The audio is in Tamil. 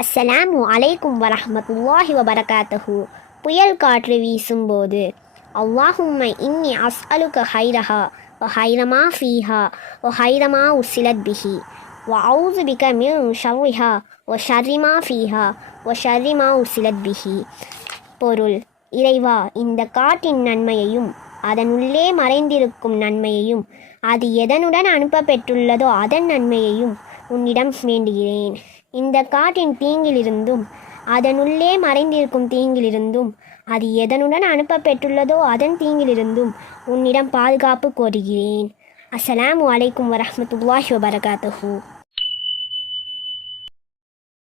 அஸ்ஸலாமு அலைக்கும் வரஹ்மத்துல்லாஹி வபரகாத்துஹு. புயல் காற்று வீசும்போது அல்லாஹும்ம இன்னி அஸ்அலுக ஹைரஹா வ ஹைரமா ஃபீஹா வ ஹைரமா உஸ்ஸிலத் பிஹி வ அஊது பிக மின் ஷர்ரிஹா வ ஷர்ரிமா ஃபீஹா வ ஷர்ரிமா உஸ்ஸிலத் பிஹி. பொருள்: இறைவா, இந்த காற்றின் நன்மையையும் அதனுள்ளே மறைந்திருக்கும் நன்மையையும் அது எதனுடன் அனுப்பப்பெற்றுள்ளதோ அதன் நன்மையையும் உன்னிடம் வேண்டுகிறேன். இந்த காற்றின் தீங்கிலிருந்தும் அதனுள்ளே மறைந்திருக்கும் தீங்கிலிருந்தும் அது எதனுடன் அனுப்பப்பெற்றுள்ளதோ அதன் தீங்கிலிருந்தும் உன்னிடம் பாதுகாப்பு கோருகிறேன். அஸ்ஸலாமு அலைக்கும் வரஹ்மத்துல்லாஹி வபரகாத்துஹு.